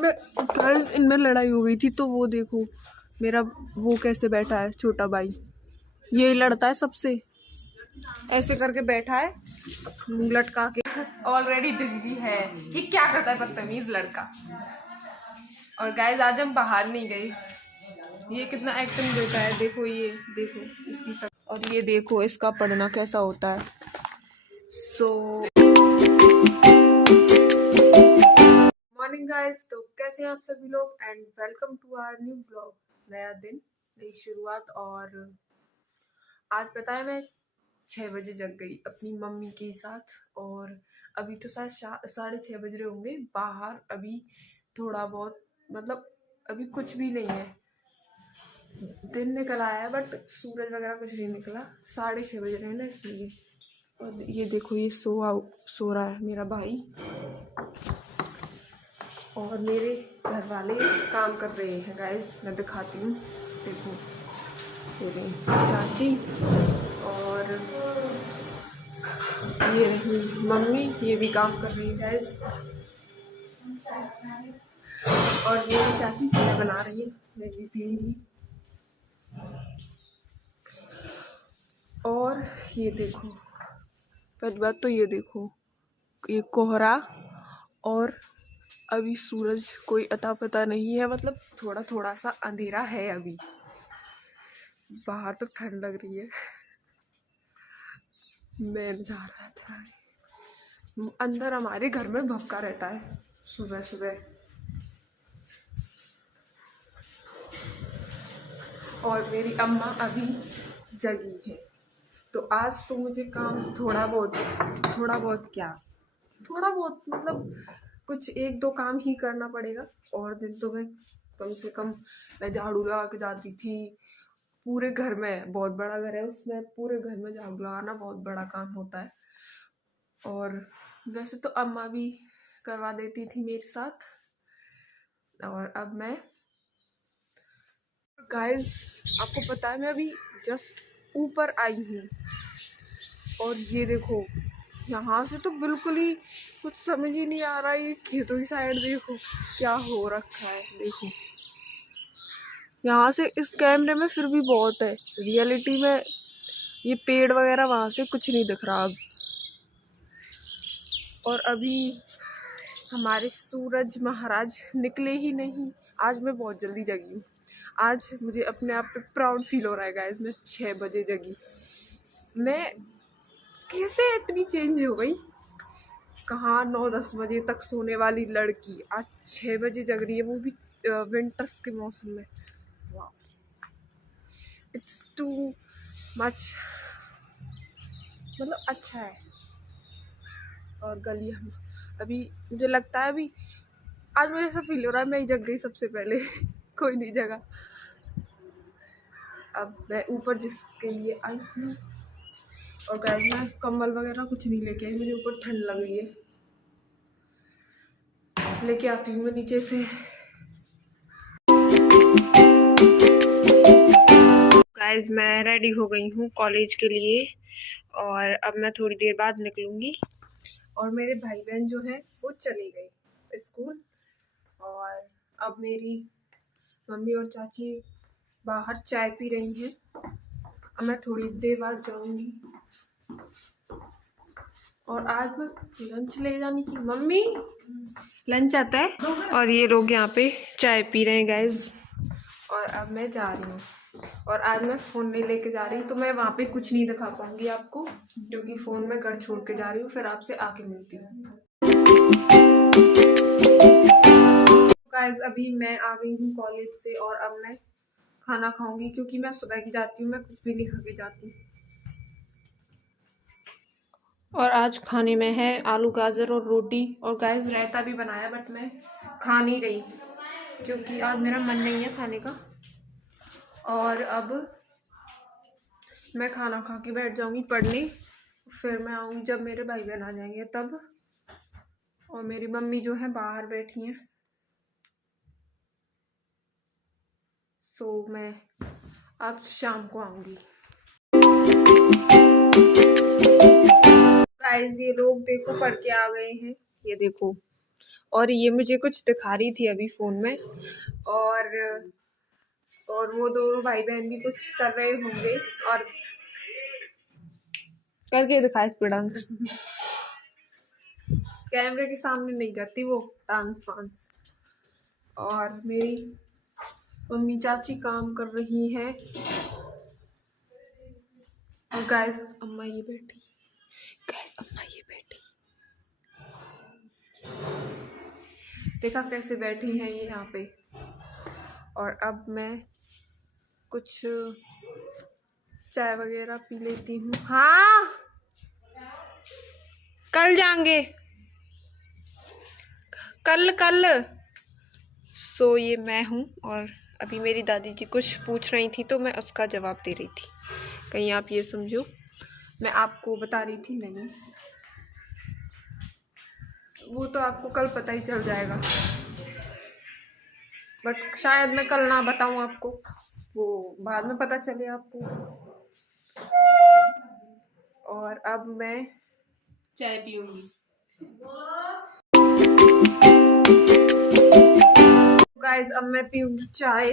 इनमें गाइस इनमें लड़ाई हो गई थी, तो वो देखो मेरा वो कैसे बैठा है छोटा भाई, ये लड़ता है सबसे, ऐसे करके बैठा है मुंह लटका के। ऑलरेडी दिख भी है कि क्या करता है बदतमीज लड़का। और गाइस आज हम बाहर नहीं गए, ये कितना एक्टिंग देता है, देखो ये देखो इसकी सब, और ये देखो इसका पढ़ना कैसा होता है। मॉर्निंग गाइस, तो कैसे हैं आप सभी लोग and welcome to our new vlog. नया दिन, नई शुरुआत। और आज पता है मैं 6 बजे जग गई अपनी मम्मी के साथ, और अभी तो शायद 6:30 बज रहे होंगे। बाहर अभी थोड़ा बहुत, मतलब अभी कुछ भी नहीं है, दिन निकल आया है बट सूरज वगैरह कुछ नहीं निकला। 6:30 बज रहे हैं ना, इसलिए। और ये देखो ये सो रहा है मेरा भाई, और मेरे घर वाले काम कर रहे हैं। गाइस मैं दिखाती हूँ, देखो मेरी चाची और ये रही मम्मी, ये भी काम कर रही है गाइस। और मेरी चाची चाय बना रही है, मैं भी पीऊंगी। और ये देखो, पहली बात तो ये देखो, ये कोहरा, और अभी सूरज कोई अता पता नहीं है, मतलब थोड़ा थोड़ा सा अंधेरा है अभी। बाहर तो ठंड लग रही है। मैं जा रहा था अंदर, हमारे घर में भपका रहता है सुबह सुबह, और मेरी अम्मा अभी जगी है। तो आज तो मुझे काम थोड़ा बहुत क्या, थोड़ा बहुत मतलब कुछ 1-2 काम ही करना पड़ेगा। और दिन तो मैं कम से कम मैं झाड़ू लगा के जाती थी पूरे घर में। बहुत बड़ा घर है, उसमें पूरे घर में झाड़ू लगाना बहुत बड़ा काम होता है। और वैसे तो अम्मा भी करवा देती थी मेरे साथ। और अब मैं, गाइस आपको पता है मैं अभी जस्ट ऊपर आई हूँ, और ये देखो यहाँ से तो बिल्कुल ही कुछ समझ ही नहीं आ रहा है। ये खेतों की साइड देखो क्या हो रखा है, देखो यहाँ से इस कैमरे में फिर भी बहुत है, रियलिटी में ये पेड़ वगैरह वहाँ से कुछ नहीं दिख रहा अब। और अभी हमारे सूरज महाराज निकले ही नहीं। आज मैं बहुत जल्दी जगी हूँ, आज मुझे अपने आप पे प्राउड फील हो रहा है गाइस। मैं 6 बजे जगी, मैं कैसे इतनी चेंज हो गई। कहाँ 9-10 बजे तक सोने वाली लड़की आज 6 बजे जग रही है, वो भी विंटर्स के मौसम में। वाह, इट्स टू मच, मतलब अच्छा है। और गली हम अभी, मुझे लगता है अभी आज मुझे ऐसा फील हो रहा है मैं ही जग गई सबसे पहले। कोई नहीं जगा। अब मैं ऊपर जिसके लिए आई हूँ, और गाइस मैं कम्बल वगैरह कुछ नहीं लेके आई, मुझे ऊपर ठंड लग रही है। लेके आती हूँ मैं नीचे से। गाइस मैं रेडी हो गई हूँ कॉलेज के लिए, और अब मैं थोड़ी देर बाद निकलूँगी। और मेरे भाई बहन जो है वो चले गए स्कूल, और अब मेरी मम्मी और चाची बाहर चाय पी रही हैं। अब मैं थोड़ी देर बाद जाऊँगी। और आज मैं लंच ले जाने की, मम्मी लंच आता है। और ये लोग यहाँ पे चाय पी रहे हैं गाइस, और अब मैं जा रही हूँ। और आज मैं फ़ोन नहीं लेके जा रही, तो मैं वहाँ पे कुछ नहीं दिखा पाऊँगी आपको, क्योंकि फ़ोन मैं घर छोड़ के जा रही हूँ। फिर आपसे आके मिलती हूँ। गाइस अभी मैं आ गई हूँ कॉलेज से, और अब मैं खाना खाऊंगी, क्योंकि मैं सुबह की जाती हूँ, मैं कुछ भी नहीं खा के जाती। और आज खाने में है आलू गाजर और रोटी, और गाइस रायता भी बनाया, बट मैं खा नहीं रही क्योंकि आज मेरा मन नहीं है खाने का। और अब मैं खाना खा के बैठ जाऊंगी पढ़ने, फिर मैं आऊँगी जब मेरे भाई बहन आ जाएंगे तब। और मेरी मम्मी जो है बाहर बैठी हैं, सो मैं अब शाम को आऊँगी। गाइस ये लोग देखो पढ़ के आ गए हैं, ये देखो और ये मुझे कुछ दिखा रही थी अभी फ़ोन में। और वो दोनों भाई बहन भी कुछ कर रहे होंगे और करके दिखा इस पे डांस। कैमरे के सामने नहीं करती वो डांस वांस। और मेरी मम्मी चाची काम कर रही हैं। और गाइस अम्मा ये बैठी, देखा कैसे बैठी हैं ये यहाँ पे। और अब मैं कुछ चाय वगैरह पी लेती हूँ। हाँ कल जाएंगे, कल। सो ये मैं हूँ और अभी मेरी दादी जी कुछ पूछ रही थी तो मैं उसका जवाब दे रही थी। कहीं आप ये समझो मैं आपको बता रही थी, नहीं वो तो आपको कल पता ही चल जाएगा। बट शायद मैं कल ना बताऊँ आपको, वो बाद में पता चले आपको। और अब मैं चाय पीऊंगी। गाइस अब मैं पीऊंगी चाय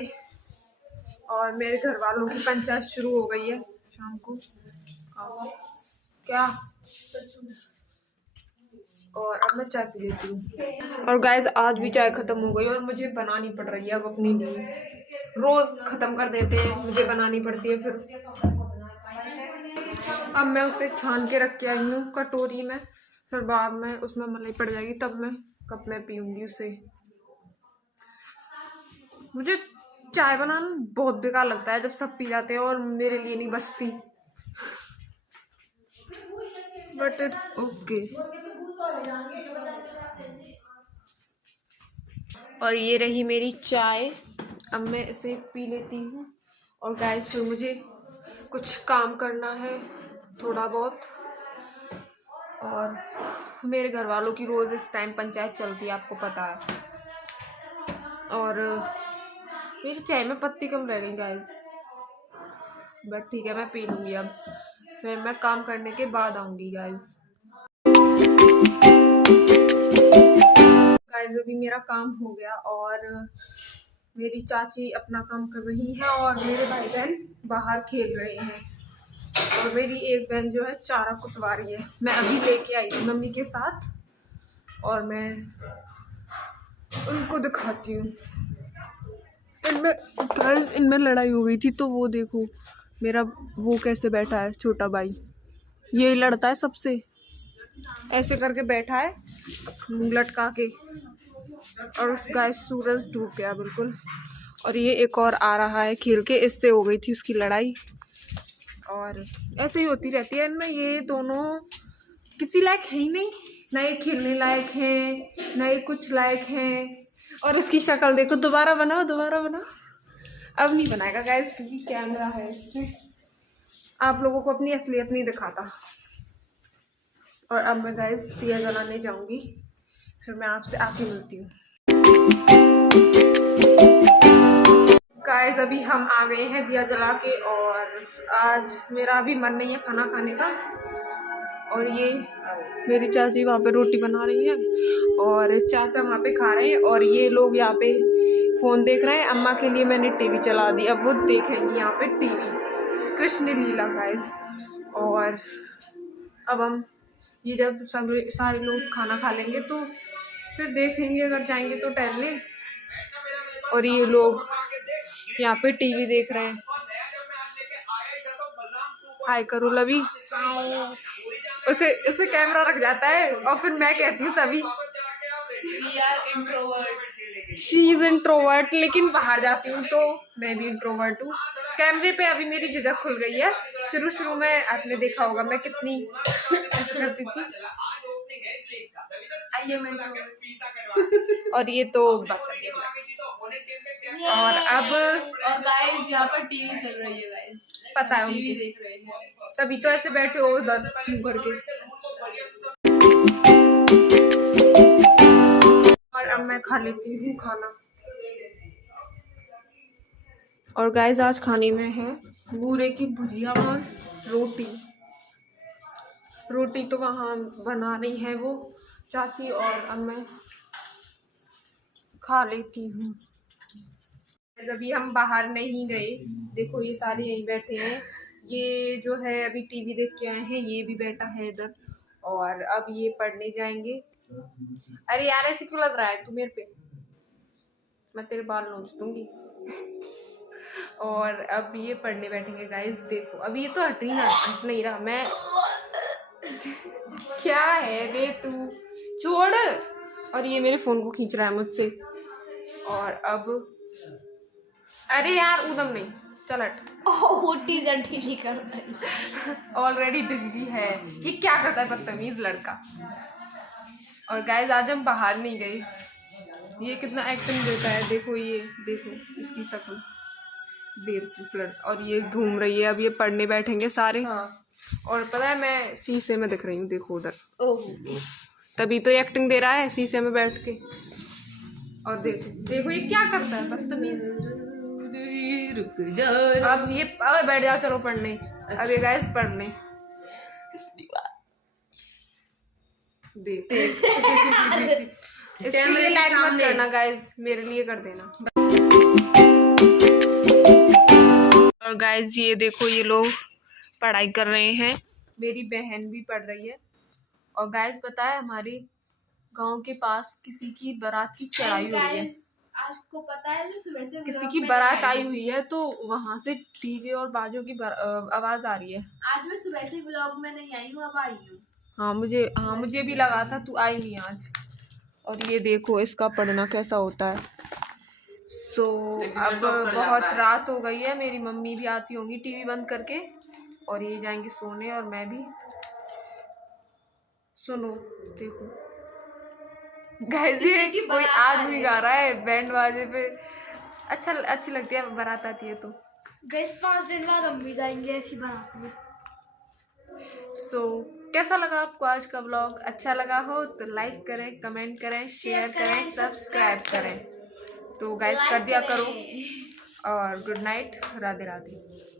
और मेरे घर वालों की पंचायत शुरू हो गई है शाम को। क्या? और अब मैं चाय पी लेती हूँ। और गाइस आज भी चाय खत्म हो गई और मुझे बनानी पड़ रही है अब अपने लिए। रोज खत्म कर देते हैं, मुझे बनानी पड़ती है फिर। अब मैं उसे छान के रख के आई हूँ कटोरी में, फिर बाद में उसमें मलाई पड़ जाएगी तब मैं कप में पीऊंगी उसे। मुझे चाय बनाना बहुत बेकार लगता है जब सब पी जाते हैं और मेरे लिए नहीं बचती। But it's okay. और ये रही मेरी चाय, अब मैं इसे पी लेती हूँ। और गाइस फिर मुझे कुछ काम करना है थोड़ा बहुत। और मेरे घर वालों की रोज़ इस टाइम पंचायत चलती है, आपको पता है। और मेरी चाय में पत्ती कम रह गई गाइस, बट ठीक है मैं पी लूँगी अब। फिर मैं काम करने के बाद आऊँगी गाइस। अभी मेरा काम हो गया और मेरी चाची अपना काम कर रही है और मेरे भाई बहन बाहर खेल रहे हैं। और मेरी एक बहन जो है चारा कुटवा रही है, मैं अभी लेके आई थी मम्मी के साथ और मैं उनको दिखाती हूँ। इनमें लड़ाई हो गई थी तो वो देखो मेरा वो कैसे बैठा है छोटा भाई, ये लड़ता है सबसे, ऐसे करके बैठा है मुंह लटका के। और उस गाइस सूरज डूब गया बिल्कुल। और ये एक और आ रहा है खेल के, इससे हो गई थी उसकी लड़ाई। और ऐसे ही होती रहती है इनमें, ये दोनों किसी लायक है ही नहीं, ना ये खेलने लायक हैं ना ये कुछ लायक हैं। और इसकी शक्ल देखो, दोबारा बनाओ। अब नहीं बनाएगा गाइस क्योंकि कैमरा है इसमें, आप लोगों को अपनी असलियत नहीं दिखाता। और अब मैं गाइस दिया जलाने जाऊंगी, फिर मैं आपसे आके मिलती हूँ। गाइस अभी हम आ गए हैं दिया जला के और आज मेरा अभी मन नहीं है खाना खाने का। और ये मेरी चाची वहाँ पे रोटी बना रही है और चाचा वहाँ पे खा रहे हैं और ये लोग यहाँ पे फ़ोन देख रहे हैं। अम्मा के लिए मैंने टीवी चला दी, अब वो देखेंगी यहाँ पे टीवी, कृष्ण लीला गाइस। और अब हम ये जब सब सारे लोग खाना खा लेंगे तो फिर देखेंगे, अगर जाएंगे तो टहलने। और ये लोग यहाँ पे टीवी देख रहे हैं। हाय करो लवी, उसे कैमरा रख जाता है और फिर मैं कहती हूँ तभी शी इज इंट्रोवर्ट, लेकिन बाहर जाती हूँ तो मैं भी इंट्रोवर्ट हूँ। कैमरे पे अभी मेरी झिझक खुल गई है, शुरू में आपने देखा होगा मैं कितनी ऐसे करती थी। और ये तो और अब गाइस यहाँ पर टीवी चल रही है गाइस, पता है टीवी देख रहे हैं, तभी तो ऐसे बैठे हो 10 भर के। और अब मैं खा लेती हूँ खाना। और गाइस आज खाने में है बूरे की भुजिया और रोटी तो वहाँ बना रही है वो चाची। और अब मैं खा लेती हूँ। अभी हम बाहर नहीं गए, देखो ये सारे यहीं बैठे हैं। ये जो है अभी टीवी देख के आए हैं, ये भी बैठा है इधर, और अब ये पढ़ने जाएंगे। अरे यार ऐसे क्यों लग रहा है तू मेरे पे, मैं तेरे बाल नोच दूंगी। और अब ये पढ़ने बैठेंगे गाइस। देखो अभी ये तो हट नहीं रहा मैं। क्या है बे तू, छोड़। और ये मेरे फोन को खींच रहा है मुझसे। और अब अरे यार उदम नहीं, चल हट। ढीली करता है। ऑलरेडी डिग्री है, ये क्या करता है बदतमीज लड़का। और गाइस आज हम बाहर नहीं गए। ये कितना एक्टिंग देता है, देखो ये देखो इसकी शक्ल, बेवकूफ लड़का। और ये घूम रही है। अब ये पढ़ने बैठेंगे सारे। हाँ। और पता है मैं शीशे में दिख रही हूँ, देखो उधर। तभी तो ये एक्टिंग दे रहा है शीशे में बैठ के। और देखो देखो ये क्या करता है बदतमीज। अब ये अब बैठ जाओ, चलो पढ़ने। अब ये गाइस पढ़ने देख। इसके लिए लाइक मत करना गाइस, मेरे लिए कर देना। और गाइस ये देखो ये लोग पढ़ाई कर रहे हैं, मेरी बहन भी पढ़ रही है। और गाइस पता है हमारे गांव के पास किसी की बारात की चढ़ाई हो रही है। आपको पता है सुबह से किसी की बारात आई हुई है, तो वहां से डीजे और बाजों की आवाज आ रही है। आज मैं सुबह से व्लॉग में नहीं आई हूँ, अब आई हूँ। हाँ मुझे भी लगा था तू आई नहीं आज। और ये देखो इसका पढ़ना कैसा होता है। अब बहुत रात हो गई है, मेरी मम्मी भी आती होंगी टीवी बंद करके, और ये जाएंगे सोने और मैं भी। सुनो देखो गाइस, ये कोई आदमी गा रहा है बैंड बाजे पे। अच्छी लगती है बारात आती है तो। गाइस 5 दिन बाद हम भी जाएंगे ऐसी बारात में। कैसा लगा आपको आज का व्लॉग? अच्छा लगा हो तो लाइक करें, कमेंट करें, शेयर करें, सब्सक्राइब करें। तो गाइस कर दिया करो। और गुड नाइट, राधे राधे।